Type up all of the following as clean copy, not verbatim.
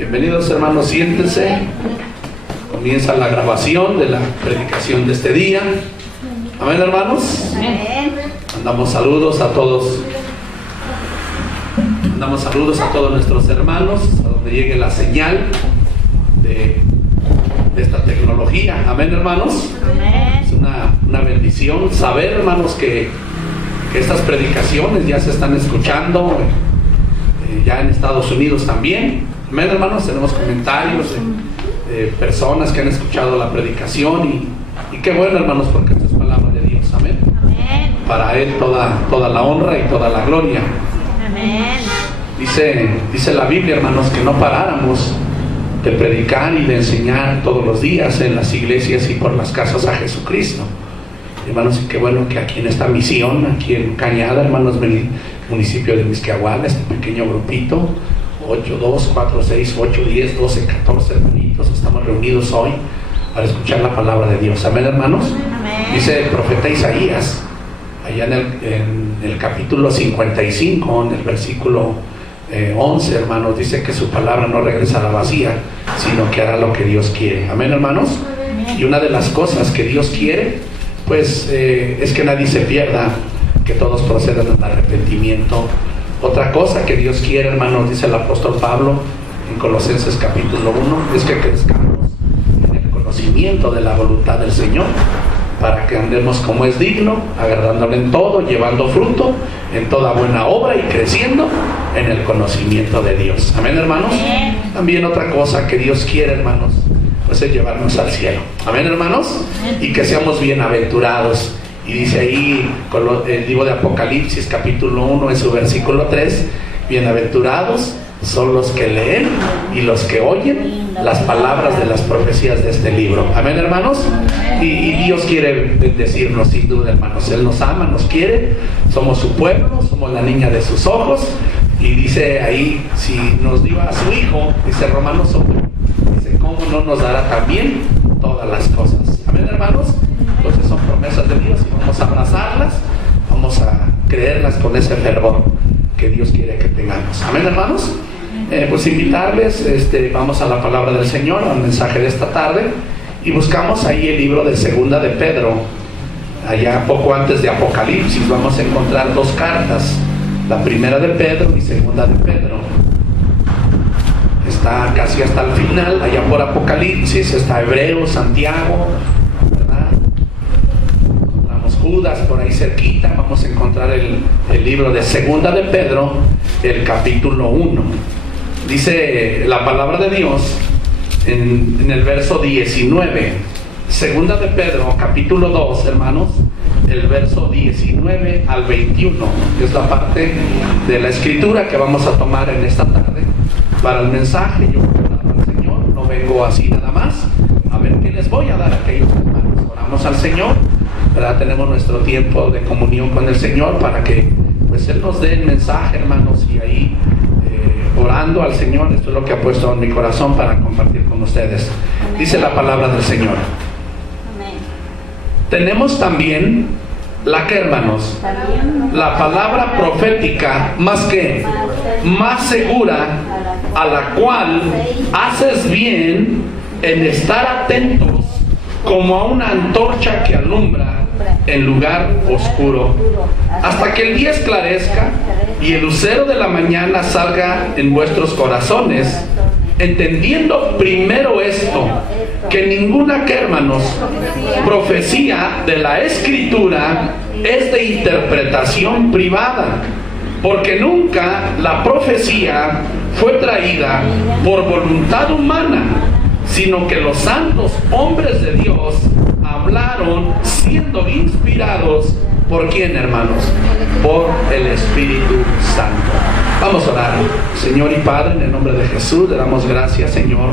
Bienvenidos, hermanos, siéntense. Comienza la grabación de la predicación de este día. Amén, hermanos. Mandamos saludos a todos. Mandamos saludos a todos nuestros hermanos, a donde llegue la señal de esta tecnología. Amén, hermanos. Es una bendición saber, hermanos, que estas predicaciones ya se están escuchando ya en Estados Unidos también. Amén, hermanos. Tenemos comentarios de personas que han escuchado la predicación y qué bueno, hermanos, porque esto es palabra de Dios. Amén. Para Él toda la honra y toda la gloria. Amén. Dice la Biblia, hermanos, que no paráramos de predicar y de enseñar todos los días en las iglesias y por las casas a Jesucristo. Hermanos, y qué bueno que aquí en esta misión, aquí en Cañada, hermanos, municipio de Misquiahuala, este pequeño grupito, 8, 2, 4, 6, 8, 10, 12, 14 hermanitos, estamos reunidos hoy para escuchar la palabra de Dios. Amén, hermanos. Amén. Dice el profeta Isaías, allá en el capítulo 55, en el versículo 11, hermanos, dice que su palabra no regresará vacía, sino que hará lo que Dios quiere. Amén, hermanos. Y una de las cosas que Dios quiere, pues, es que nadie se pierda, que todos procedan al arrepentimiento. Otra cosa que Dios quiere, hermanos, dice el apóstol Pablo en Colosenses capítulo 1, es que crezcamos en el conocimiento de la voluntad del Señor, para que andemos como es digno, agradándole en todo, llevando fruto en toda buena obra y creciendo en el conocimiento de Dios. Amén, hermanos. También otra cosa que Dios quiere, hermanos, pues es llevarnos al cielo. Amén, hermanos. Y que seamos bienaventurados. Y dice ahí el libro de Apocalipsis capítulo 1 en su versículo 3, bienaventurados son los que leen y los que oyen las palabras de las profecías de este libro. Amén, hermanos. Y Dios quiere bendecirnos sin duda, hermanos. Él nos ama, nos quiere, somos su pueblo, somos la niña de sus ojos. Y dice ahí, si nos dio a su hijo, dice Romanos 1, dice, ¿cómo no nos dará también todas las cosas? Amén, hermanos. Entonces son promesas de Dios y vamos a abrazarlas, vamos a creerlas con ese fervor que Dios quiere que tengamos. Amén, hermanos. Pues invitarles, vamos a la palabra del Señor, al mensaje de esta tarde, y buscamos ahí el libro de Segunda de Pedro. Allá poco antes de Apocalipsis vamos a encontrar dos cartas, la primera de Pedro y segunda de Pedro. Está casi hasta el final, allá por Apocalipsis está Hebreo, Santiago, ¿verdad? Encontramos Judas por ahí cerquita. Vamos a encontrar el libro de Segunda de Pedro, el capítulo 1. Dice la palabra de Dios en el verso 19, Segunda de Pedro, capítulo 2, hermanos, el verso 19 al 21, que es la parte de la escritura que vamos a tomar en esta tarde para el mensaje. Yo al Señor, no vengo así nada más a ver qué les voy a dar a aquellos hermanos. Oramos al Señor, ¿verdad? Tenemos nuestro tiempo de comunión con el Señor para que pues Él nos dé el mensaje, hermanos, y ahí orando al Señor, esto es lo que ha puesto en mi corazón para compartir con ustedes. Amén. Dice la palabra del Señor. Amén. Tenemos también la que, hermanos, la palabra profética más segura, a la cual haces bien en estar atentos como a una antorcha que alumbra en lugar oscuro, hasta que el día esclarezca y el lucero de la mañana salga en vuestros corazones, entendiendo primero esto, que ninguna, que, hermanos, profecía de la Escritura es de interpretación privada, porque nunca la profecía fue traída por voluntad humana, sino que los santos hombres de Dios hablaron siendo inspirados ¿por quién, hermanos? Por el Espíritu Santo. Vamos a orar. Señor y Padre, en el nombre de Jesús, le damos gracias, Señor,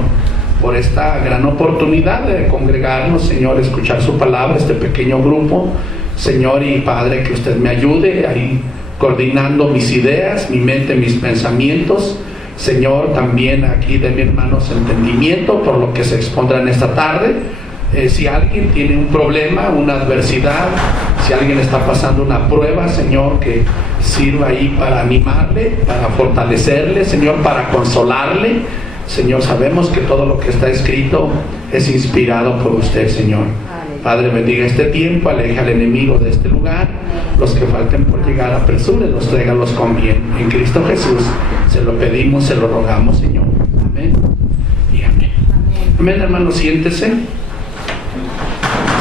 por esta gran oportunidad de congregarnos, Señor, escuchar su palabra, este pequeño grupo. Señor y Padre, que usted me ayude ahí coordinando mis ideas, mi mente, mis pensamientos. Señor, también aquí de mi hermanos entendimiento por lo que se expondrá en esta tarde. Si alguien tiene un problema, una adversidad, si alguien está pasando una prueba, Señor, que sirva ahí para animarle, para fortalecerle, Señor, para consolarle. Señor, sabemos que todo lo que está escrito es inspirado por usted, Señor. Padre, bendiga este tiempo, aleja al enemigo de este lugar. Los que falten por llegar, apresúrenlos, tráigalos con bien. En Cristo Jesús se lo pedimos, se lo rogamos, Señor. Amén y amén. Amén, hermanos, siéntese.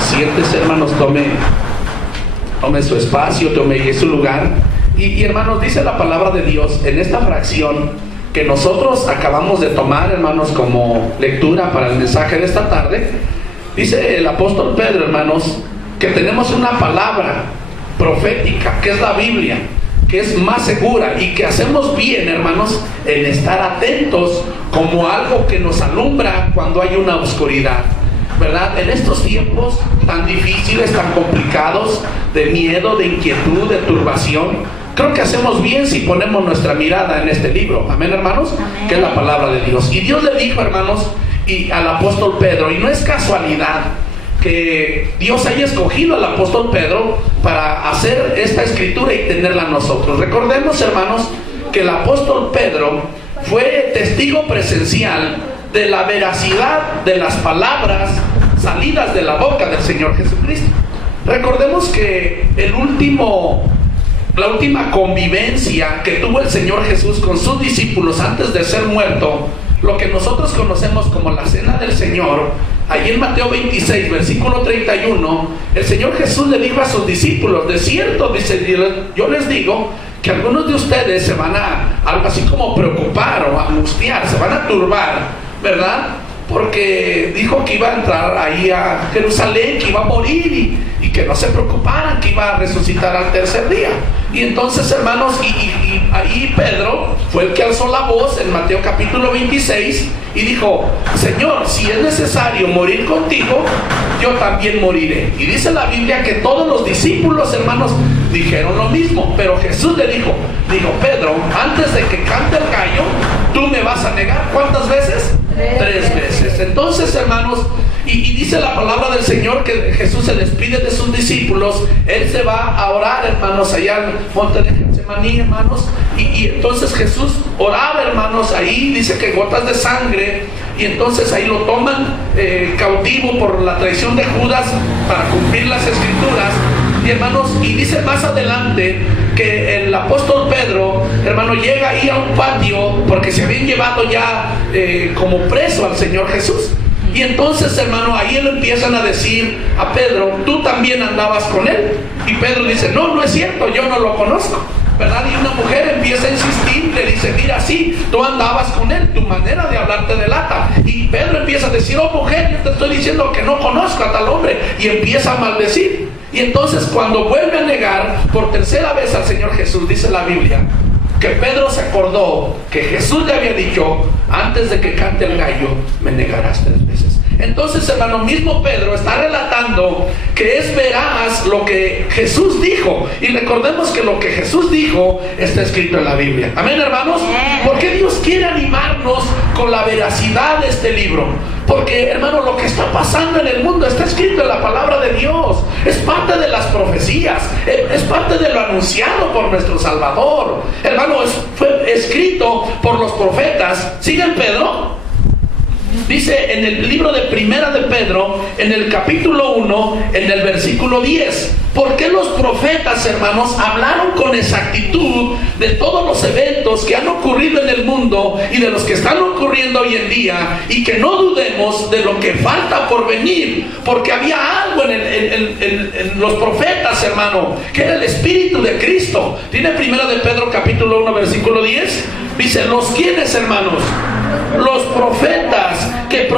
Siéntese, hermanos, tome su espacio, tome su lugar. Y hermanos, dice la palabra de Dios en esta fracción que nosotros acabamos de tomar, hermanos, como lectura para el mensaje de esta tarde. Dice el apóstol Pedro, hermanos, que tenemos una palabra profética, que es la Biblia, que es más segura, y que hacemos bien, hermanos, en estar atentos como algo que nos alumbra cuando hay una oscuridad, ¿verdad? En estos tiempos tan difíciles, tan complicados, de miedo, de inquietud, de turbación, creo que hacemos bien si ponemos nuestra mirada en este libro. Amén, hermanos. Amén. Que es la palabra de Dios. Y Dios le dijo, hermanos, y al apóstol Pedro, y no es casualidad que Dios haya escogido al apóstol Pedro para hacer esta escritura y tenerla nosotros. Recordemos, hermanos, que el apóstol Pedro fue testigo presencial de la veracidad de las palabras salidas de la boca del Señor Jesucristo. Recordemos que la última convivencia que tuvo el Señor Jesús con sus discípulos antes de ser muerto, lo que nosotros conocemos como la Cena del Señor, ahí en Mateo 26, versículo 31, el Señor Jesús le dijo a sus discípulos: de cierto, dice, yo les digo que algunos de ustedes se van a, algo así como preocupar o angustiar, se van a turbar, ¿verdad? Porque dijo que iba a entrar ahí a Jerusalén, que iba a morir y que no se preocuparan, que iba a resucitar al tercer día. Y entonces, hermanos, y ahí Pedro fue el que alzó la voz en Mateo capítulo 26 y dijo: Señor, si es necesario morir contigo, yo también moriré. Y dice la Biblia que todos los discípulos, hermanos, dijeron lo mismo, pero Jesús le dijo: Pedro, antes de que cante el gallo, tú me vas a negar. ¿Cuántas veces? 3 veces. Entonces, hermanos, y dice la palabra del Señor que Jesús se despide de sus discípulos. Él se va a orar, hermanos, allá al monte de Getsemaní, hermanos, y entonces Jesús oraba, hermanos, ahí dice que gotas de sangre, y entonces ahí lo toman cautivo por la traición de Judas para cumplir las escrituras. Y hermanos, y dice más adelante que el apóstol Pedro, hermano, llega ahí a un patio porque se habían llevado ya como preso al Señor Jesús. Y entonces, hermano, ahí le empiezan a decir a Pedro: tú también andabas con él. Y Pedro dice: no es cierto, yo no lo conozco, ¿verdad? Y una mujer empieza a insistir, le dice: mira, sí, tú andabas con él, tu manera de hablar te delata. Y Pedro empieza a decir: oh mujer, yo te estoy diciendo que no conozco a tal hombre. Y empieza a maldecir. Y entonces, cuando vuelve a negar por tercera vez al Señor Jesús, dice la Biblia que Pedro se acordó que Jesús le había dicho: antes de que cante el gallo, me negarás 3 veces. Entonces, hermano, mismo Pedro está relatando que es veraz lo que Jesús dijo. Y recordemos que lo que Jesús dijo está escrito en la Biblia. Amén, hermanos. ¿Por qué Dios quiere animarnos con la veracidad de este libro? Porque, hermano, lo que está pasando en el mundo está escrito en la palabra de Dios. Es parte de las profecías, es parte de lo anunciado por nuestro Salvador. Hermano, fue escrito por los profetas. ¿Siguen, Pedro? Dice en el libro de Primera de Pedro, en el capítulo 1, en el versículo 10: ¿por qué los profetas, hermanos, hablaron con exactitud de todos los eventos que han ocurrido en el mundo y de los que están ocurriendo hoy en día? Y que no dudemos de lo que falta por venir, porque había algo en los profetas, hermano, que era el Espíritu de Cristo. Tiene Primera de Pedro capítulo 1, versículo 10. Dice: ¿los quiénes, hermanos? Los profetas que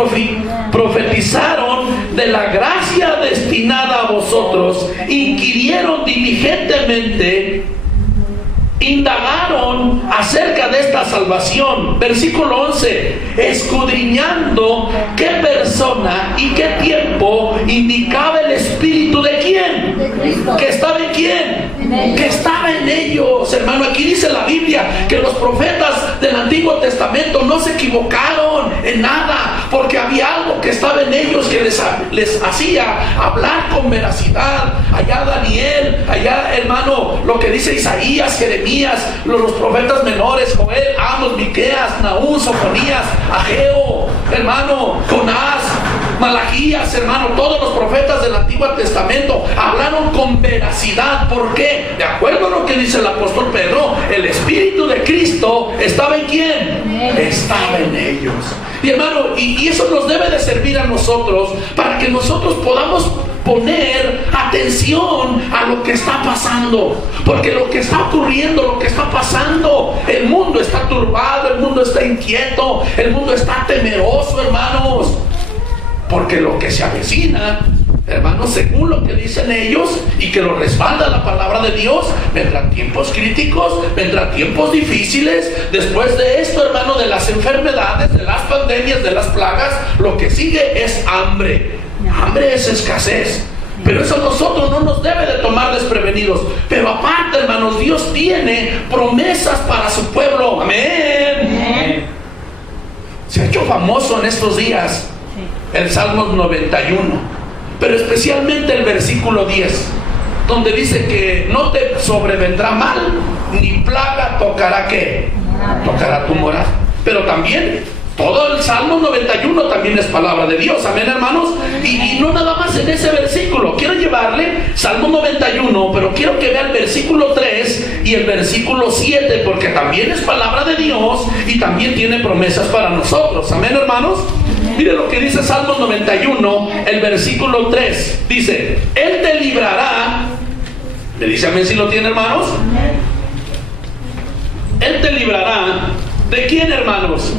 profetizaron de la gracia destinada a vosotros, inquirieron diligentemente, indagaron acerca de esta salvación. Versículo 11: escudriñando qué persona y qué tiempo indicaba el Espíritu de quién. ¿Que estaba en quién? Que estaba en ellos, hermano. Aquí dice la Biblia que los profetas del Antiguo Testamento no se equivocaron en nada, porque había algo que estaba en ellos que les hacía hablar con veracidad. Allá Daniel, allá, hermano, lo que dice Isaías, Jeremías, los profetas menores, Joel, Amos, Miqueas, Nahum, Sofonías, Ageo, hermano, Jonás, Malaquías, hermano, todos los profetas del Antiguo Testamento hablaron con veracidad. ¿Por qué? De acuerdo a lo que dice el apóstol Pedro, el Espíritu de Cristo estaba en quién? Estaba en ellos. Y hermano, y eso nos debe de servir a nosotros para que nosotros podamos poner atención a lo que está pasando, porque lo que está ocurriendo, lo que está pasando, el mundo está turbado, el mundo está inquieto, el mundo está temeroso, hermanos, porque lo que se avecina, hermanos, según lo que dicen ellos y que lo respalda la palabra de Dios, vendrán tiempos críticos, vendrán tiempos difíciles. Después de esto, hermano, de las enfermedades, de las pandemias, de las plagas, lo que sigue es hambre. Hambre es escasez, pero eso a nosotros no nos debe de tomar desprevenidos. Pero aparte, hermanos, Dios tiene promesas para su pueblo. Amén. Se ha hecho famoso en estos días el Salmos 91, pero especialmente el versículo 10, donde dice que no te sobrevendrá mal, ni plaga tocará ¿qué? Tocará tu morada. Pero también todo el Salmo 91 también es palabra de Dios, amén, hermanos. Y no nada más en ese versículo. Quiero llevarle Salmo 91, pero quiero que vea el versículo 3 y el versículo 7, porque también es palabra de Dios y también tiene promesas para nosotros, amén, hermanos. Mire lo que dice Salmo 91, el versículo 3. Dice, Él te librará. ¿Me dice amén si lo tiene, hermanos? Él te librará. ¿De quién, hermanos?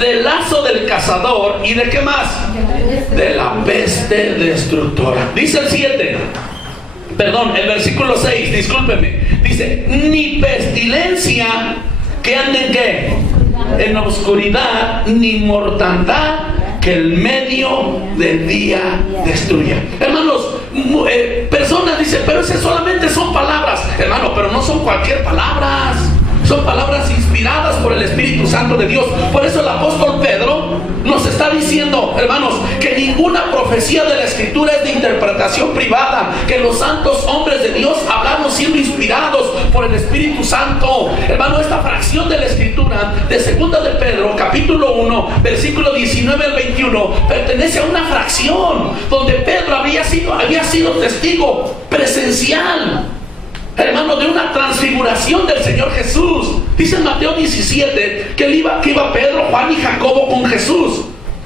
Del lazo del cazador. ¿Y de qué más? De la peste destructora. Dice el 7. Perdón, el versículo 6, discúlpeme. Dice, ni pestilencia que ande en qué? En la oscuridad, ni mortandad que el medio del día destruya. Hermanos, personas dicen, pero esas solamente son palabras. Hermano, pero no son cualquier palabras. Son palabras inspiradas por el Espíritu Santo de Dios. Por eso el apóstol Pedro nos está diciendo, hermanos, que ninguna profecía de la Escritura es de interpretación privada, que los santos hombres de Dios hablaron siendo inspirados por el Espíritu Santo. Hermano, esta fracción de la Escritura de segunda de Pedro, capítulo 1, versículo 19 al 21, pertenece a una fracción donde Pedro había sido testigo presencial, hermano, de una transfiguración del Señor Jesús. Dice en Mateo 17 que iba Pedro, Juan y Jacobo con Jesús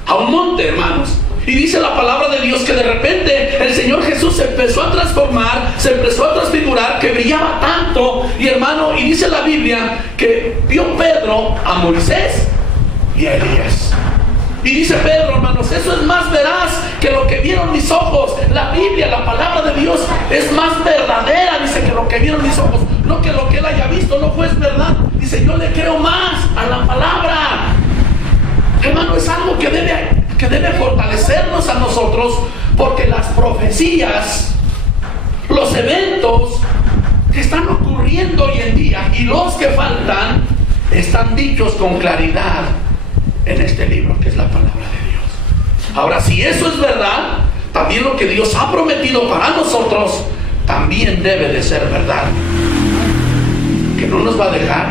a un monte, hermanos. Y dice la palabra de Dios que de repente el Señor Jesús se empezó a transformar, se empezó a transfigurar, que brillaba tanto. Y hermano, y dice la Biblia que vio Pedro a Moisés y a Elías. Y dice Pedro, hermanos, eso es más veraz que lo que vieron mis ojos. La Biblia, la palabra de Dios es más verdadera, dice, que lo que vieron mis ojos. No que lo que él haya visto no fue verdad. Dice, yo le creo más a la palabra. Hermano, es algo que debe fortalecernos a nosotros, porque las profecías, los eventos que están ocurriendo hoy en día y los que faltan, están dichos con claridad en este libro que es la palabra de Dios. Ahora, si eso es verdad, también lo que Dios ha prometido para nosotros también debe de ser verdad. Que no nos va a dejar,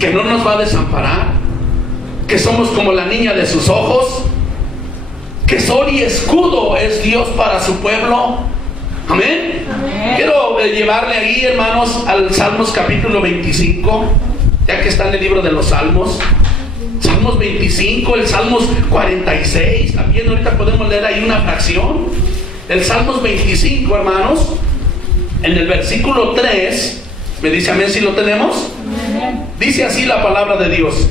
que no nos va a desamparar, que somos como la niña de sus ojos, que sol y escudo es Dios para su pueblo. Amén. Quiero llevarle ahí, hermanos, al Salmos capítulo 25, ya que está en el libro de los Salmos. Salmos 25, el Salmos 46, también ahorita podemos leer ahí una fracción. El Salmos 25, hermanos, en el versículo 3, ¿me dice amén si lo tenemos? Dice así la palabra de Dios.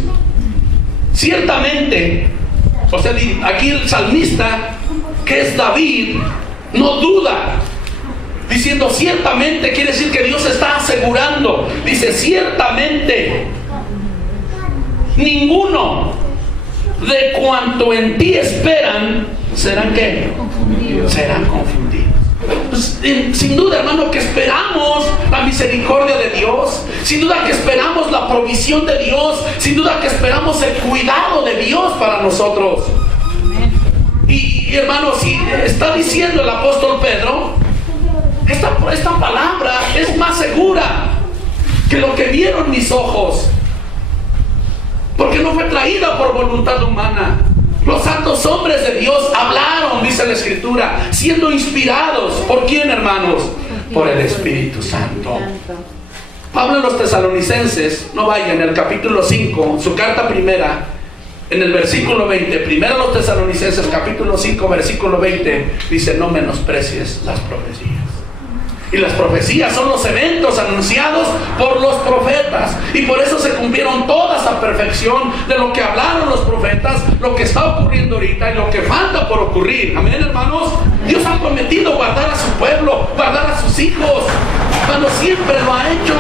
Ciertamente, o sea, aquí el salmista, que es David, no duda, diciendo ciertamente, quiere decir que Dios está asegurando. Dice ciertamente, ninguno de cuanto en ti esperan serán ¿qué? Serán confundidos. Pues, sin duda, hermano, que esperamos la misericordia de Dios, sin duda que esperamos la provisión de Dios, sin duda que esperamos el cuidado de Dios para nosotros. Y hermano, si está diciendo el apóstol Pedro, esta palabra es más segura que lo que vieron mis ojos, porque no fue traída por voluntad humana. Los santos hombres de Dios hablaron, dice la Escritura, siendo inspirados. ¿Por quién, hermanos? Por el Espíritu Santo. Pablo en los Tesalonicenses, no vayan, en el capítulo 5, su carta primera, en el versículo 20, primero los Tesalonicenses, capítulo 5, versículo 20, dice: no menosprecies las profecías. Y las profecías son los eventos anunciados por los profetas, y por eso se cumplieron todas a perfección de lo que hablaron los profetas, lo que está ocurriendo ahorita y lo que falta por ocurrir. Amén, hermanos. Dios ha prometido guardar a su pueblo, guardar a sus hijos. Cuando siempre lo ha hecho,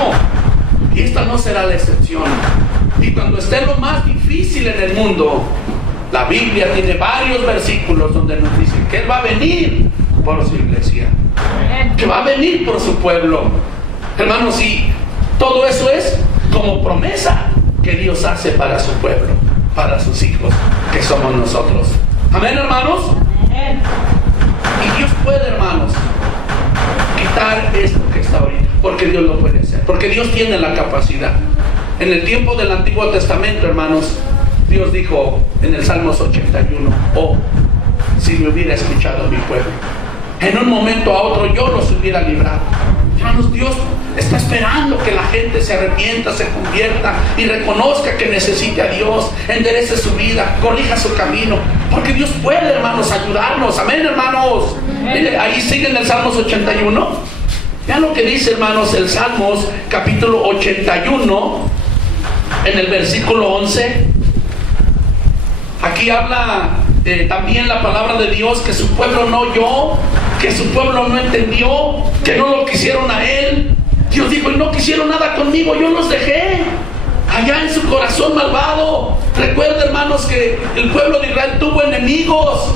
y esta no será la excepción. Y cuando esté lo más difícil en el mundo, la Biblia tiene varios versículos donde nos dice que Él va a venir por su iglesia, que va a venir por su pueblo. Hermanos, y todo eso es como promesa que Dios hace para su pueblo, para sus hijos, que somos nosotros. Amén, hermanos. Amén. Y Dios puede, hermanos, quitar esto que está ahorita, porque Dios lo puede hacer, porque Dios tiene la capacidad. En el tiempo del Antiguo Testamento, hermanos, Dios dijo en el Salmos 81: oh, si me hubiera escuchado mi pueblo, en un momento a otro yo los hubiera librado. Hermanos, Dios está esperando que la gente se arrepienta, se convierta y reconozca que necesita a Dios, enderece su vida, corrija su camino, porque Dios puede, hermanos, ayudarnos. Amén, hermanos. Mire, ahí sigue en el Salmos 81. Vean lo que dice, hermanos, el Salmos capítulo 81, en el versículo 11. Aquí habla también la palabra de Dios, que su pueblo no oyó, que su pueblo no entendió, que no lo quisieron a Él. Dios dijo: y no quisieron nada conmigo, yo los dejé allá en su corazón malvado. Recuerda, hermanos, que el pueblo de Israel tuvo enemigos.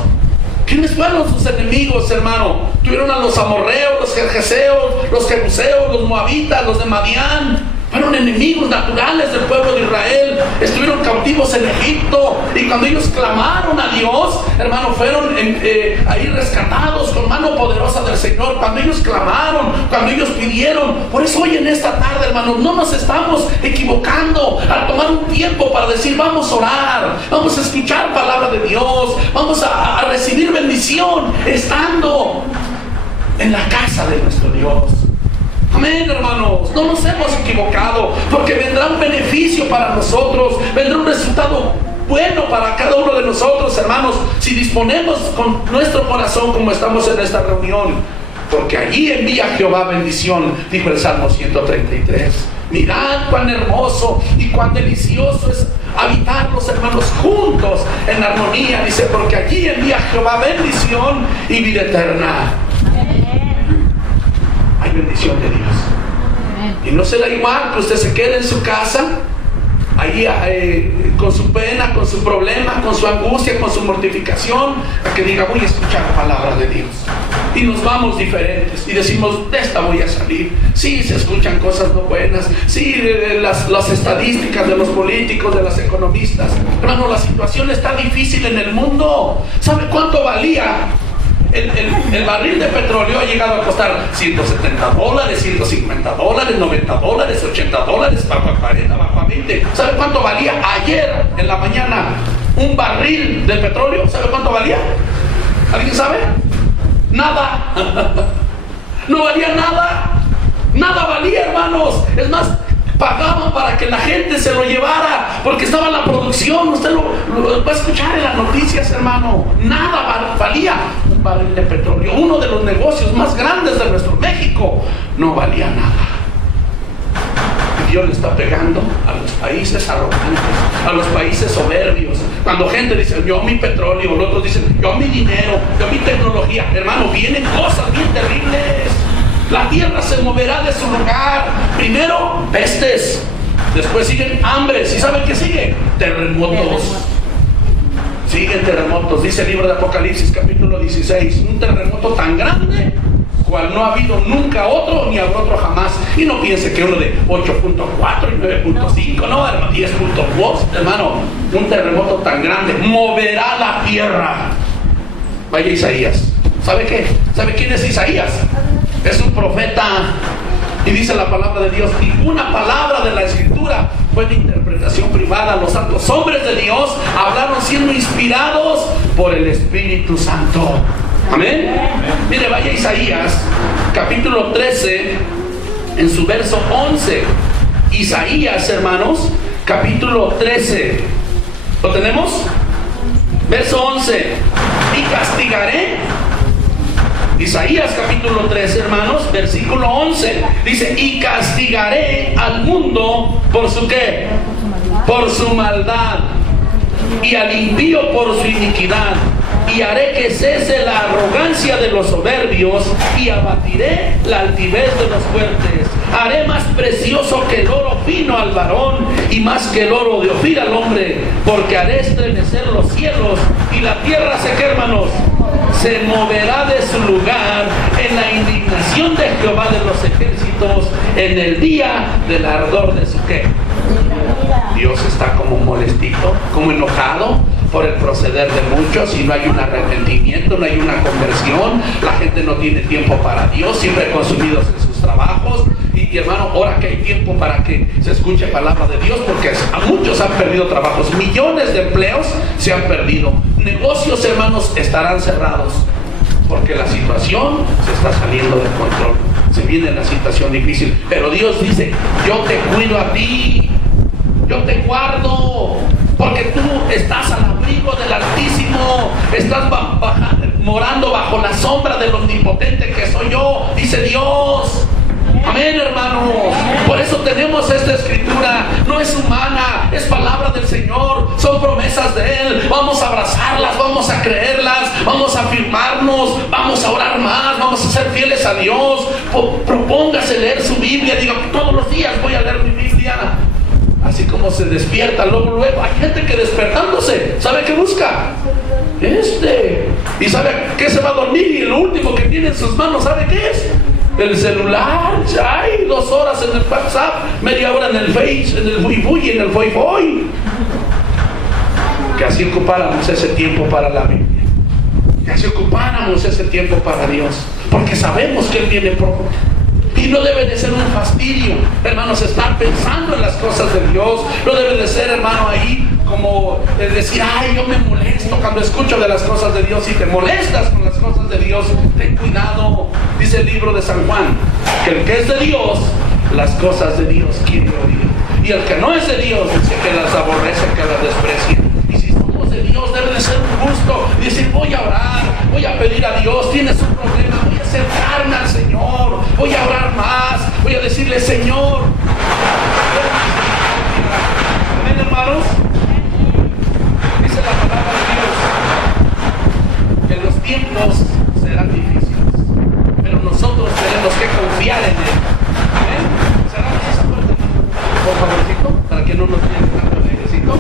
¿Quiénes fueron sus enemigos, hermano? Tuvieron a los amorreos, los gergeseos, los jebuseos, los moabitas, los de Madián. Fueron enemigos naturales del pueblo de Israel. Estuvieron cautivos en Egipto, y cuando ellos clamaron a Dios, hermano, fueron ahí rescatados con mano poderosa del Señor. Cuando ellos clamaron, cuando ellos pidieron. Por eso hoy en esta tarde, hermanos, no nos estamos equivocando al tomar un tiempo para decir: vamos a orar, vamos a escuchar palabra de Dios, vamos a recibir bendición estando en la casa de nuestro Dios. Amén, hermanos. No nos hemos equivocado, porque vendrá un beneficio para nosotros, vendrá un resultado bueno para cada uno de nosotros, hermanos, si disponemos con nuestro corazón como estamos en esta reunión, porque allí envía Jehová bendición, dijo el Salmo 133. Mirad cuán hermoso y cuán delicioso es habitar los hermanos juntos en armonía, dice, porque allí envía Jehová bendición y vida eterna. Hay bendición de Dios. Y no será igual que usted se quede en su casa, ahí con su pena, con su problema, con su angustia, con su mortificación, a que diga: voy a escuchar la palabra de Dios. Y nos vamos diferentes y decimos: de esta voy a salir. Sí, se escuchan cosas no buenas, sí, las estadísticas de los políticos, de los economistas. Hermano, la situación está difícil en el mundo. ¿Sabe cuánto valía? El barril de petróleo ha llegado a costar $170, $150, $90, $80, bajo a 40, bajo a 20. ¿Sabe cuánto valía ayer en la mañana un barril de petróleo? ¿Sabe cuánto valía? ¿Alguien sabe? Nada. No valía nada. Nada valía, hermanos. Es más, pagaban para que la gente se lo llevara, porque estaba en la producción. Usted lo va a escuchar en las noticias, hermano. Nada valía un barril de petróleo. Uno de los negocios más grandes de nuestro México no valía nada. Y Dios le está pegando a los países arrogantes, a los países soberbios. Cuando gente dice: yo mi petróleo, los otros dicen: yo mi dinero, yo mi tecnología. Hermano, vienen cosas bien terribles. La tierra se moverá de su lugar. Primero, pestes. Después siguen hambres. ¿Y saben qué sigue? Terremotos. Siguen terremotos. Dice el libro de Apocalipsis, capítulo 16. Un terremoto tan grande cual no ha habido nunca otro, ni habrá otro jamás. Y no piense que uno de 8.4 y 9.5, no, hermano, 10.2, hermano, un terremoto tan grande moverá la tierra. Vaya Isaías. ¿Sabe qué? ¿Sabe quién es Isaías? Es un profeta. Y dice la palabra de Dios, ninguna palabra de la Escritura fue de interpretación privada. Los santos hombres de Dios hablaron siendo inspirados por el Espíritu Santo. Amén. Mire, vaya Isaías, capítulo 13, en su verso 11. Isaías, hermanos, capítulo 13. ¿Lo tenemos? Verso 11. Y castigaré. Isaías capítulo 13, hermanos, versículo 11. Dice, y castigaré al mundo por su ¿qué? Por su maldad, y al impío por su iniquidad. Y haré que cese la arrogancia de los soberbios, y abatiré la altivez de los fuertes. Haré más precioso que el oro fino al varón, y más que el oro de Ofir al hombre, porque haré estremecer los cielos, y la tierra ¿qué, hermanos? Se moverá de su lugar en la indignación de Jehová de los ejércitos, en el día del ardor de su ¿qué? Dios está como molestito, como enojado por el proceder de muchos, y no hay un arrepentimiento, no hay una conversión. La gente no tiene tiempo para Dios, siempre consumidos en sus trabajos. Y hermano, ahora que hay tiempo para que se escuche palabra de Dios, porque a muchos han perdido trabajos, millones de empleos se han perdido, negocios, hermanos, estarán cerrados, porque la situación se está saliendo de control, se viene la situación difícil. Pero Dios dice, yo te cuido a ti, yo te guardo, porque tú estás al abrigo del Altísimo, estás morando bajo la sombra del Omnipotente que soy yo, dice Dios. Amén, hermanos. Por eso tenemos esta escritura. No es humana, es palabra del Señor, son promesas de Él. Vamos a abrazarlas, vamos a creerlas, vamos a afirmarnos, vamos a orar más, vamos a ser fieles a Dios. Propóngase leer su Biblia. Diga, todos los días voy a leer mi Biblia. Así como se despierta, luego hay gente que despertándose, ¿sabe qué busca? Y ¿sabe qué se va a dormir? Y lo último que tiene en sus manos, ¿sabe qué es? El celular. Hay 2 horas en el WhatsApp, media hora en el Face, en el Buy, en el Foy. Que así ocupáramos ese tiempo para la Biblia, que así ocupáramos ese tiempo para Dios, porque sabemos que Él viene pronto. Y no debe de ser un fastidio, hermanos, estar pensando en las cosas de Dios. No debe de ser, hermano, ahí como decir, ay, yo me molesto cuando escucho de las cosas de Dios. Si te molestas con las cosas de Dios, ten cuidado. Dice el libro de San Juan, que el que es de Dios, las cosas de Dios quiere oír. Y el que no es de Dios, dice que las aborrece, que las desprecia. Y si somos de Dios, debe de ser un gusto y decir, voy a orar, voy a pedir a Dios, tienes un problema, voy a acercarme al Señor, voy a orar más, voy a decirle, Señor. Amén, hermanos. Dice la palabra de Dios que los tiempos serán difíciles, pero nosotros tenemos que confiar en Él. Amén. Cerramos esa puerta, por favorcito, para que no nos llegue tanto el ejército.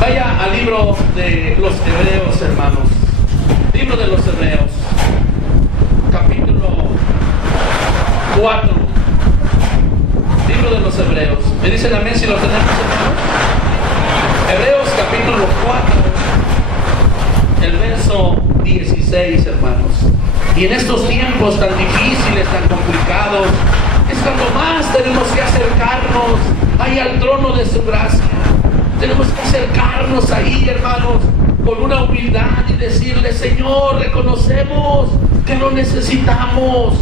Vaya al libro de los Hebreos, hermanos. Libro de los Hebreos, capítulo 4. Libro de los Hebreos. ¿Me dicen amén si lo tenemos, hermanos? Hebreos capítulo 4, el verso 16, hermanos. Y en estos tiempos tan difíciles, tan complicados, es cuando más tenemos que acercarnos ahí al trono de su gracia. Tenemos que acercarnos ahí, hermanos, con una humildad y decirle, Señor, reconocemos que lo necesitamos.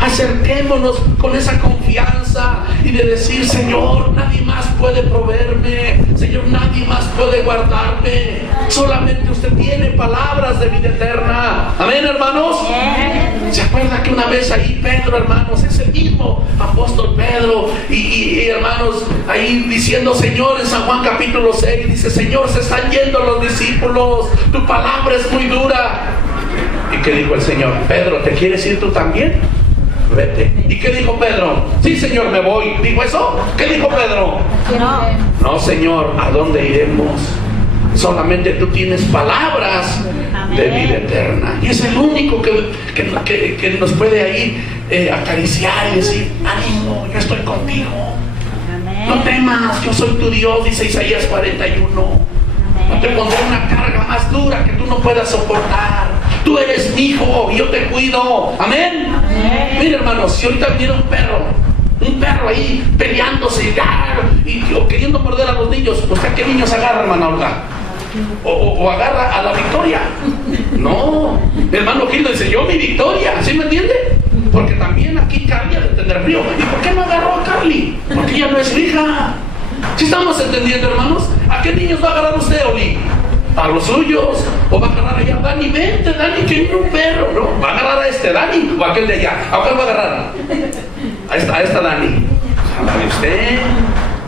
Acerquémonos con esa confianza y de decir, Señor, nadie más puede proveerme, Señor, nadie más puede guardarme, solamente usted tiene palabras de vida eterna. Amén, hermanos. ¿Se acuerda que una vez ahí Pedro, hermanos, es el mismo apóstol Pedro, y hermanos, ahí diciendo, Señor, en San Juan capítulo 6, dice, Señor, se están yendo los discípulos, tu palabra es muy dura. ¿Y qué dijo el Señor? Pedro, ¿te quieres ir tú también? Vete. ¿Y qué dijo Pedro? Sí, Señor, me voy. ¿Dijo eso? ¿Qué dijo Pedro? No, Señor, ¿a dónde iremos? Solamente tú tienes palabras de vida eterna. Y es el único que nos puede ahí acariciar y decir: ánimo, yo estoy contigo. No temas, yo soy tu Dios, dice Isaías 41. No te pondré una carga más dura que tú no puedas soportar. Tú eres mi hijo y yo te cuido. Amén. Mira, hermanos, si ahorita viene un perro ahí peleándose o queriendo morder a los niños, ¿usted qué niños agarra, hermana Olga? O agarra a la Victoria. No, mi hermano Gildo dice: yo mi Victoria, ¿sí me entiende? Porque también aquí Carly ha de tener frío. ¿Y por qué no agarró a Carly? Porque ella no es su hija. ¿Sí estamos entendiendo, hermanos? ¿A qué niños va a agarrar usted, Oli? ¿A los suyos? ¿O va a agarrar allá? Dani, vente, Dani, que viene un perro, ¿no? ¿Va a agarrar a este Dani o a aquel de allá? ¿A cuál va a agarrar? A esta Dani. ¿A la de usted?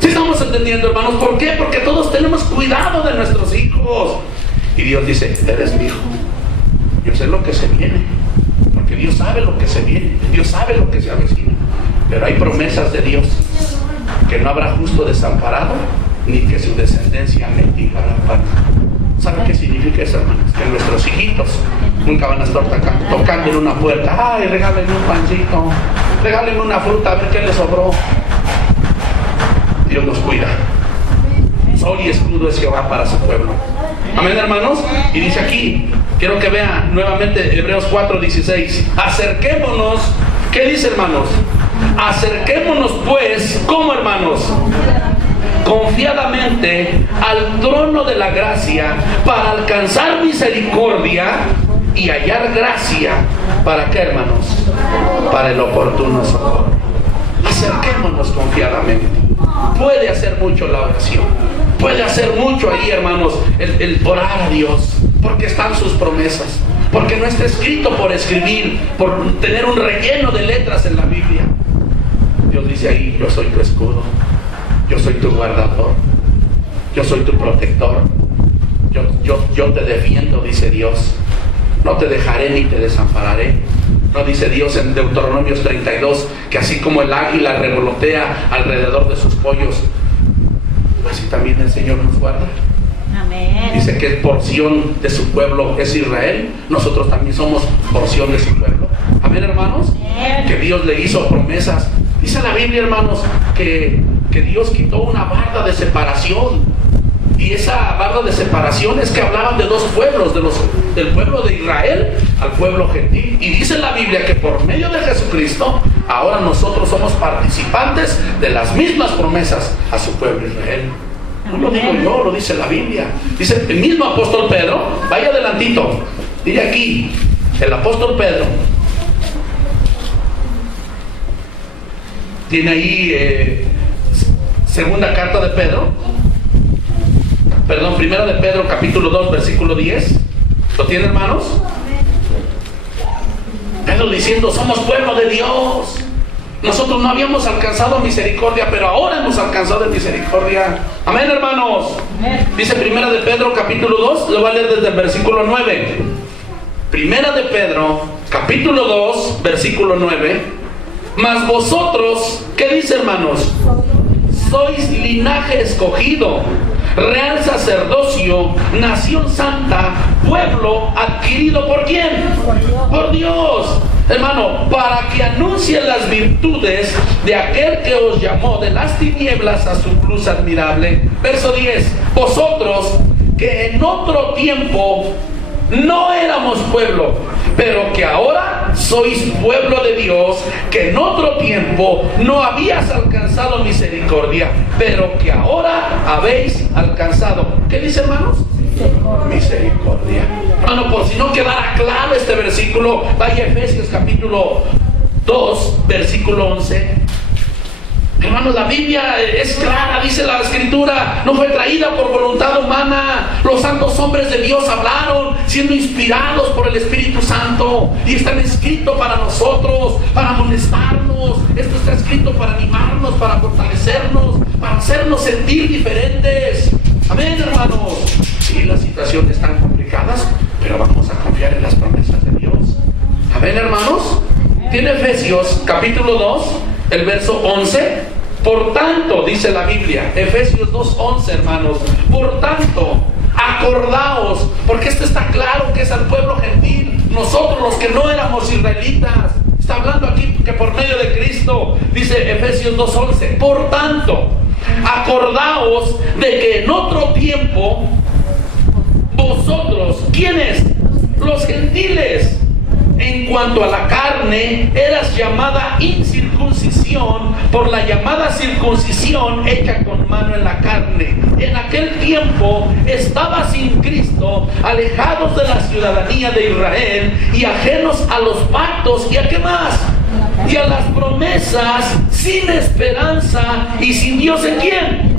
¿Sí estamos entendiendo, hermanos? ¿Por qué? Porque todos tenemos cuidado de nuestros hijos. Y Dios dice: eres mi hijo. Yo sé lo que se viene. Porque Dios sabe lo que se viene. Dios sabe lo que se avecina. Pero hay promesas de Dios: que no habrá justo desamparado, ni que su descendencia mendigará pan. ¿Sabe qué significa eso, hermanos? Que nuestros hijitos nunca van a estar tocando en una puerta: ay, regálenme un pancito, regálenme una fruta, a ver qué les sobró. Dios nos cuida. Sol y escudo es Jehová para su pueblo. Amén, hermanos. Y dice aquí, quiero que vean nuevamente Hebreos 4:16. Acerquémonos. ¿Qué dice, hermanos? Acerquémonos pues, ¿cómo, hermanos? Confiadamente al trono de la gracia, para alcanzar misericordia y hallar gracia. ¿Para qué, hermanos? Para el oportuno socorro. Acerquémonos confiadamente. Puede hacer mucho la oración. Puede hacer mucho ahí, hermanos, el orar a Dios, porque están sus promesas, porque no está escrito por escribir, por tener un relleno de letras en la Biblia. Dios dice ahí: yo soy tu escudo, yo soy tu guardador, yo soy tu protector, yo te defiendo, dice Dios. No te dejaré ni te desampararé. ¿No dice Dios en Deuteronomios 32 que así como el águila revolotea alrededor de sus pollos, así también el Señor nos guarda? Amén. Dice que porción de su pueblo es Israel. Nosotros también somos porción de su pueblo. Amén, hermanos. Amén. Que Dios le hizo promesas. Dice la Biblia, hermanos, que Dios quitó una barda de separación. Y esa barra de separación es que hablaban de dos pueblos, del pueblo de Israel al pueblo gentil. Y dice la Biblia que por medio de Jesucristo, ahora nosotros somos participantes de las mismas promesas a su pueblo Israel. No lo digo yo, lo dice la Biblia. Dice el mismo apóstol Pedro, vaya adelantito, dice aquí, el apóstol Pedro, tiene ahí segunda carta de Pedro. Perdón, primera de Pedro, capítulo 2, versículo 10. ¿Lo tienen, hermanos? Pedro diciendo: somos pueblo de Dios. Nosotros no habíamos alcanzado misericordia, pero ahora hemos alcanzado misericordia. Amén, hermanos. Dice primera de Pedro, capítulo 2, lo voy a leer desde el versículo 9. Primera de Pedro, capítulo 2, versículo 9. Mas vosotros, ¿qué dice, hermanos? Sois linaje escogido, real sacerdocio, nación santa, pueblo adquirido ¿por quién? Por Dios. Hermano, para que anuncien las virtudes de aquel que os llamó de las tinieblas a su luz admirable. Verso 10. Vosotros que en otro tiempo no éramos pueblo, pero que ahora sois pueblo de Dios, que en otro tiempo no habías alcanzado misericordia, pero que ahora habéis alcanzado. ¿Qué dice, hermanos? Misericordia. Hermano, por si no quedara claro este versículo, vaya a Efesios capítulo 2, versículo 11. Hermanos, la Biblia es clara, dice la Escritura, no fue traída por voluntad humana. Los santos hombres de Dios hablaron siendo inspirados por el Espíritu Santo, y están escritos para nosotros, para amonestarnos. Esto está escrito para animarnos, para fortalecernos, para hacernos sentir diferentes. Amén, hermanos. Sí, las situaciones están complicadas, pero vamos a confiar en las promesas de Dios. Amén, hermanos. Tiene Efesios capítulo 2, el verso 11. Por tanto, dice la Biblia, Efesios 2:11, hermanos, por tanto, Acordaos, porque esto está claro que es al pueblo gentil, nosotros los que no éramos israelitas. Está hablando aquí que por medio de Cristo, dice Efesios 2:11, por tanto, acordaos de que en otro tiempo vosotros, ¿quiénes? Los gentiles, en cuanto a la carne, eras llamada incircuncisión por la llamada circuncisión hecha con mano en la carne. En aquel tiempo estabas sin Cristo, alejados de la ciudadanía de Israel y ajenos a los pactos y a qué más, y a las promesas, sin esperanza y sin Dios en quién.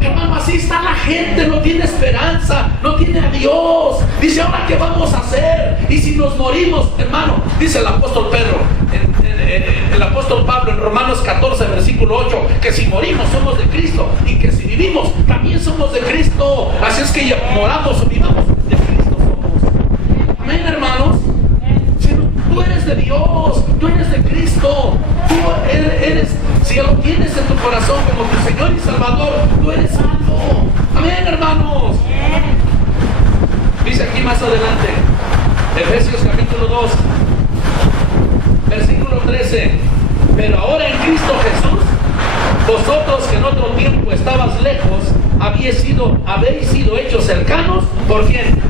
Hermano, así está la gente, no tiene esperanza, no tiene a Dios. Dice, ahora qué vamos a hacer, y si nos morimos, hermano, dice el apóstol Pedro, el apóstol Pablo en Romanos 14 versículo 8, que si morimos somos de Cristo, y que si vivimos también somos de Cristo. Así es que ya moramos o vivamos, de Cristo somos. Amén, hermanos. Tú eres de Dios, tú eres de Cristo, tú eres, si lo tienes en tu corazón como tu Señor y Salvador, tú eres salvo. Amén, hermanos. Dice aquí más adelante, Efesios capítulo 2, versículo 13, pero ahora en Cristo Jesús, vosotros que en otro tiempo estabas lejos, habéis sido hechos cercanos, ¿por quién?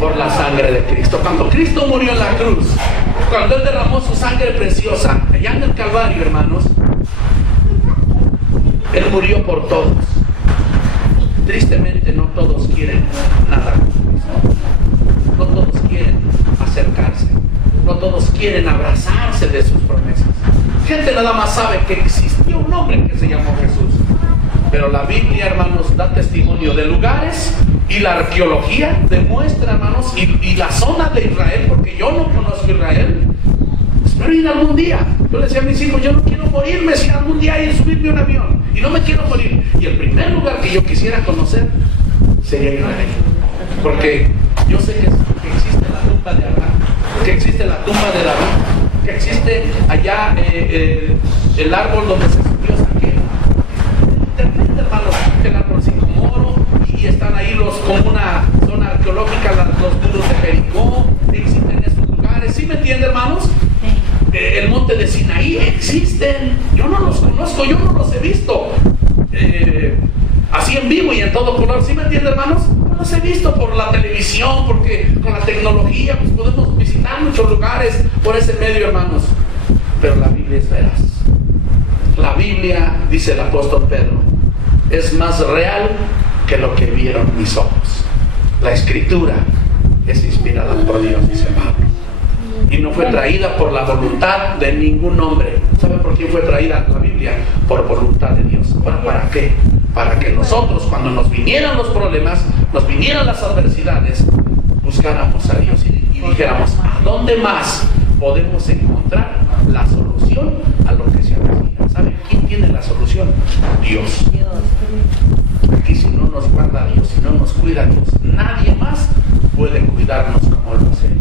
Por la sangre de Cristo. Cuando Cristo murió en la cruz, cuando Él derramó su sangre preciosa allá en el Calvario, hermanos, Él murió por todos. Tristemente no todos quieren nada con Cristo, no todos quieren acercarse, no todos quieren abrazarse de sus promesas. Gente nada más sabe que existió un hombre que se llamó Jesús, pero la Biblia, hermanos, da testimonio de lugares, y la arqueología demuestra, hermanos, y la zona de Israel, porque yo no conozco Israel, espero ir algún día. Yo le decía a mis hijos, yo no quiero morirme sin algún día ir a subirme a un avión, y no me quiero morir. Y el primer lugar que yo quisiera conocer sería Israel, porque yo sé que existe la tumba de Abraham, que existe la tumba de David, que existe allá el árbol donde se subió Saqueo. Internet, hermanos, el árbol sicomoro, y están ahí como una zona arqueológica, los muros de Jericó, existen esos lugares. ¿Sí me entienden, hermanos? El monte de Sinaí existen. Yo no los conozco, yo no los he visto así en vivo y en todo color. ¿Sí me entienden, hermanos? No los he visto por la televisión, porque con la tecnología pues podemos visitar muchos lugares por ese medio, hermanos. Pero la Biblia es veraz. La Biblia, dice el apóstol Pedro, es más real que lo que vieron mis ojos. La Escritura es inspirada por Dios, dice Pablo, y no fue traída por la voluntad de ningún hombre. ¿Sabe por quién fue traída la Biblia? Por voluntad de Dios. ¿Bueno, para qué? Para que nosotros, cuando nos vinieran los problemas, nos vinieran las adversidades, buscáramos a Dios y dijéramos, ¿a dónde más podemos encontrar la solución a lo que se avecina? ¿Sabe quién tiene la solución? Dios. Aquí, si no nos guarda Dios, si no nos cuida Dios, nadie más puede cuidarnos como lo hace Él.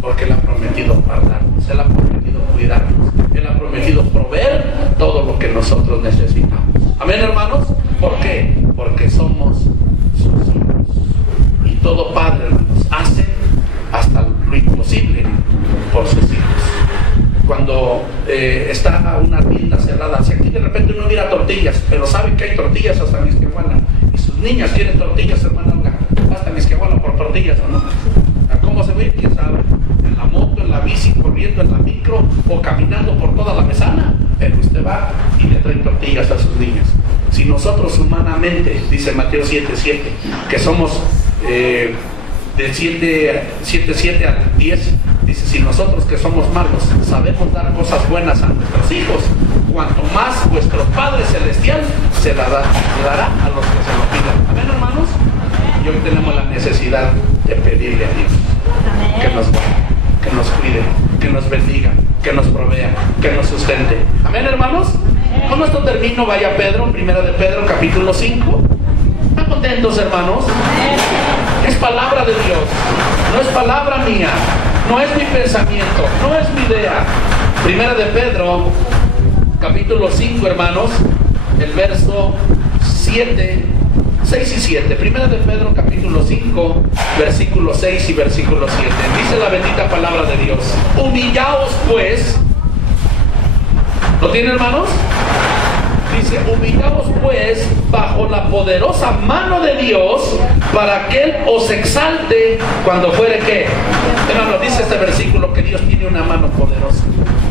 Porque Él ha prometido guardarnos, Él ha prometido cuidarnos, Él ha prometido proveer todo lo que nosotros necesitamos. Amén, hermanos. ¿Por qué? Porque somos sus hijos. Y todo padre, hermanos, hace hasta lo imposible por sus hijos. Cuando está una tienda cerrada, si aquí de repente no hubiera tortillas, pero saben que hay tortillas hasta Misquehuala, y sus niñas quieren tortillas, hermana Olga, hasta Misquehuala por tortillas, ¿o no? ¿Cómo se ve? ¿Quién sabe? En la moto, en la bici, corriendo en la micro o caminando por toda la mesana, pero usted va y le trae tortillas a sus niñas. Si nosotros humanamente, dice Mateo 7:7, que somos del 7 al 10, dice, si nosotros que somos malos sabemos dar cosas buenas a nuestros hijos, cuanto más vuestro Padre Celestial se la dará a los que se lo pidan. Amén, hermanos. Y hoy tenemos la necesidad de pedirle a Dios que nos guarde, que nos cuide, que nos bendiga, que nos provea, que nos sustente. Amén, hermanos. Con esto termino. Vaya Pedro, primera de Pedro, capítulo 5. ¿Están contentos, hermanos? Es palabra de Dios, no es palabra mía, no es mi pensamiento, no es mi idea. Primera de Pedro, capítulo 5, hermanos, el verso 7 6 y 7. Primera de Pedro capítulo 5, versículo 6 y versículo 7. Dice la bendita palabra de Dios. Humillaos pues. ¿Lo tienen, hermanos? Dice, humillaos pues bajo la poderosa mano de Dios para que Él os exalte cuando fuere ¿qué? Hermano, dice este versículo que Dios tiene una mano poderosa.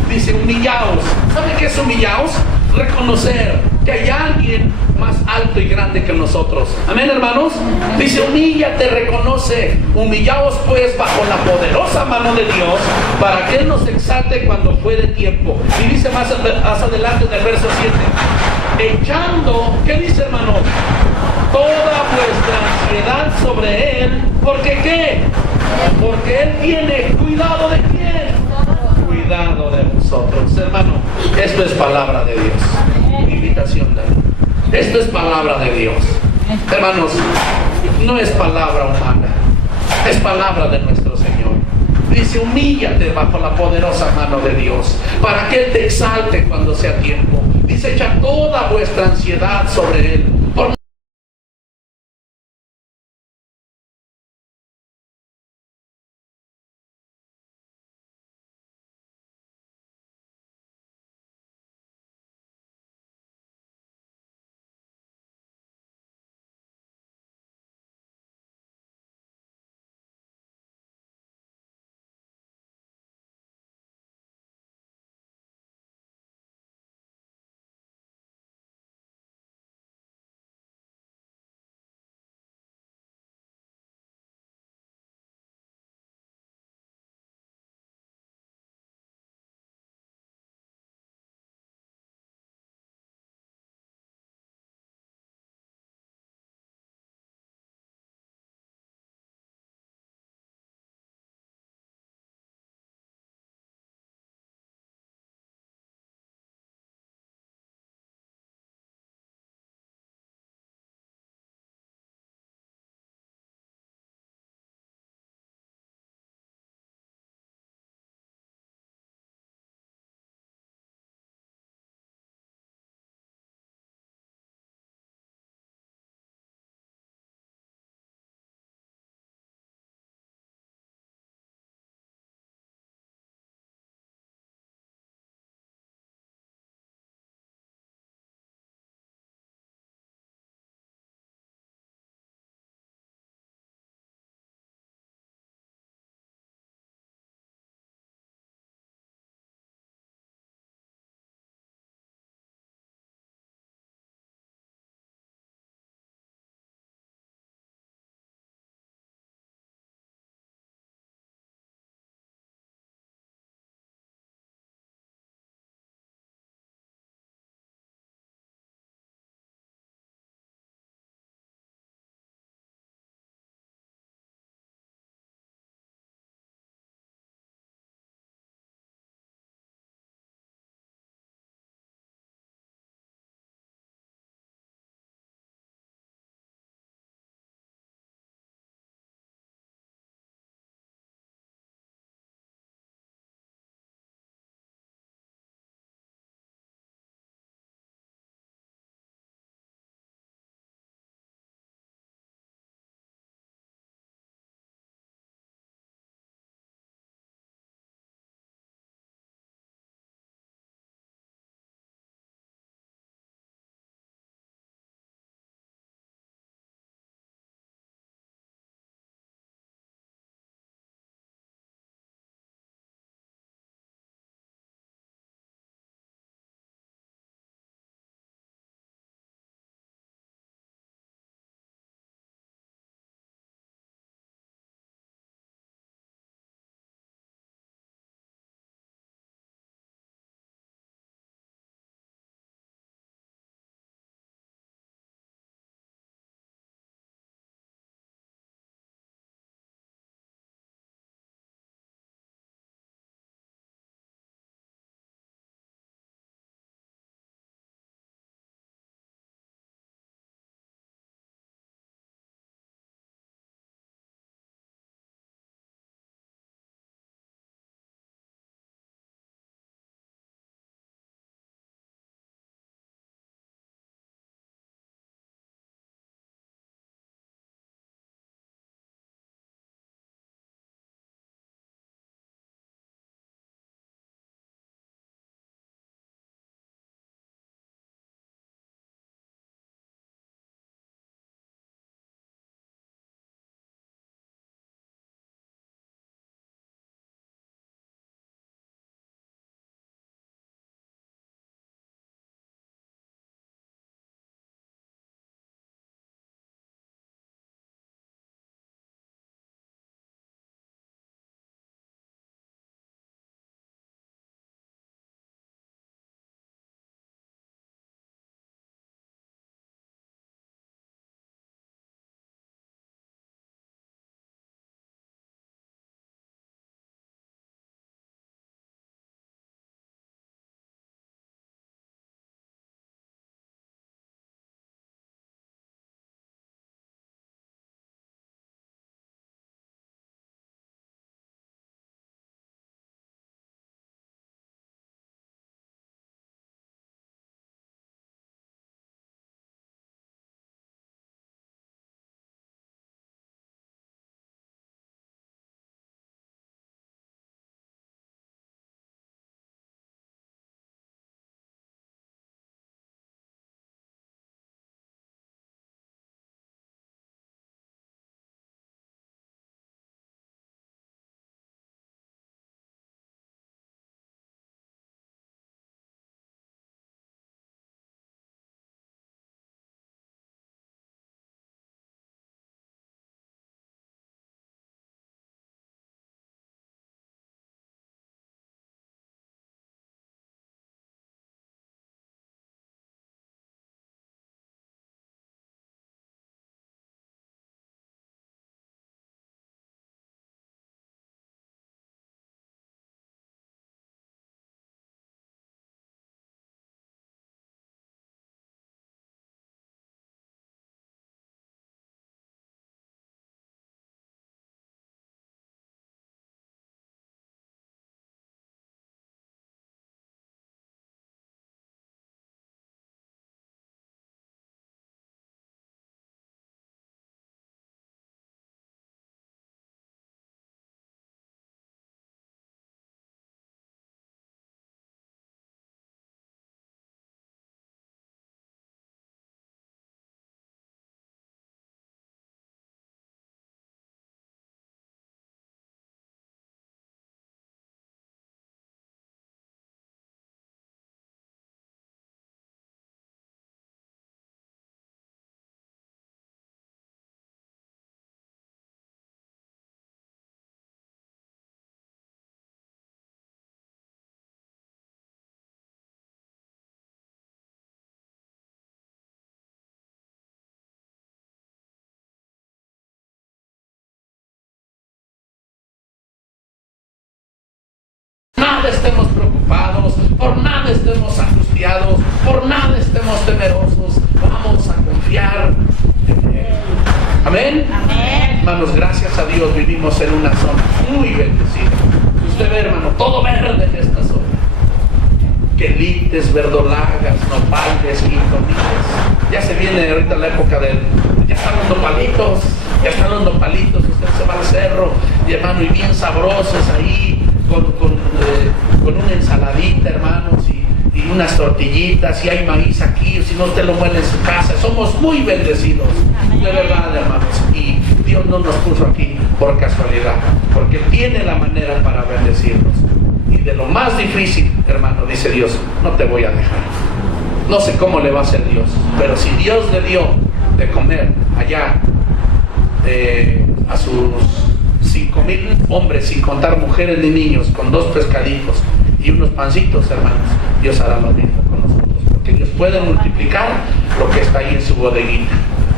Dice, humillaos. ¿Sabe qué es humillaos? Reconocer que hay alguien más alto y grande que nosotros. Amén, hermanos. Dice, humíllate, reconoce. Humillaos pues bajo la poderosa mano de Dios para que Él nos exalte cuando fuere tiempo. Y dice más adelante en el verso 7, echando, ¿qué dice, hermanos? Toda vuestra ansiedad sobre Él. ¿Porque qué? Porque Él tiene cuidado de quién. Cuidado de nosotros, hermano. Esto es palabra de Dios. Invitación de Dios. Esto es palabra de Dios. Hermanos, no es palabra humana, es palabra de nuestro Señor. Dice, humíllate bajo la poderosa mano de Dios para que Él te exalte cuando sea tiempo. Dice, echa toda vuestra ansiedad sobre Él. por nada estemos temerosos, vamos a confiar en Él. Amén. Amén. Hermanos, gracias a Dios vivimos en una zona muy bendecida. Usted ve, hermano, todo verde en esta zona. Quelites, verdolagas, nopales, quintoniles. Ya se viene ahorita la época del... Ya están los nopalitos, usted se va al cerro, y hermano, y bien sabrosos ahí, con una ensaladita, hermanos, y unas tortillitas, y hay maíz aquí, si no usted lo muele en su casa. Somos muy bendecidos, de verdad, hermanos, y Dios no nos puso aquí por casualidad, porque tiene la manera para bendecirnos. Y de lo más difícil, hermano, dice Dios, no te voy a dejar. No sé cómo le va a hacer Dios, pero si Dios le dio de comer allá a sus 5,000 hombres, sin contar mujeres ni niños, con 2 pescaditos y unos pancitos, hermanos, Dios hará lo mismo con nosotros, porque Dios puede multiplicar lo que está ahí en su bodeguita.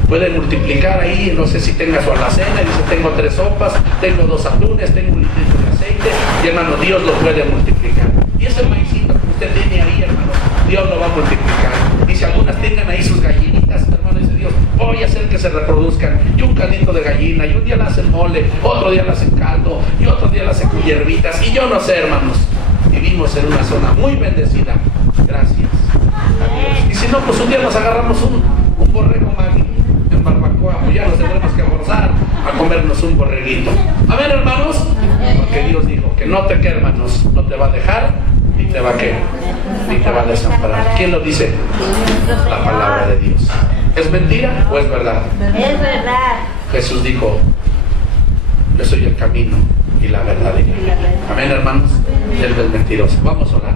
Puede multiplicar ahí, no sé si tenga su alacena, dice, tengo 3 sopas, tengo 2 atunes, tengo 1 litro de aceite, y hermano, Dios lo puede multiplicar. Y ese maicito que usted tiene ahí, hermano, Dios lo va a multiplicar. Y si algunas tengan ahí sus gallinitas, hermano, dice Dios, voy a hacer que se reproduzcan, y un caldito de gallina, y un día le hacen mole, otro día le hacen caldo, y otro día le hacen con hierbitas, y yo no sé, hermanos, vivimos en una zona muy bendecida, gracias a Dios. Y si no, pues un día nos agarramos un borrego magno en barbacoa, pues ya nos tendremos que forzar a comernos un borreguito. Amén, hermanos, porque Dios dijo que no te, que hermanos, no te va a dejar, ni te va a que, ni te va a desamparar. ¿Quién lo dice? La palabra de Dios. ¿Es mentira o es verdad? Es verdad. Jesús dijo, yo soy el camino y la verdad. Amén, hermanos. Él es mentiroso. Vamos a orar.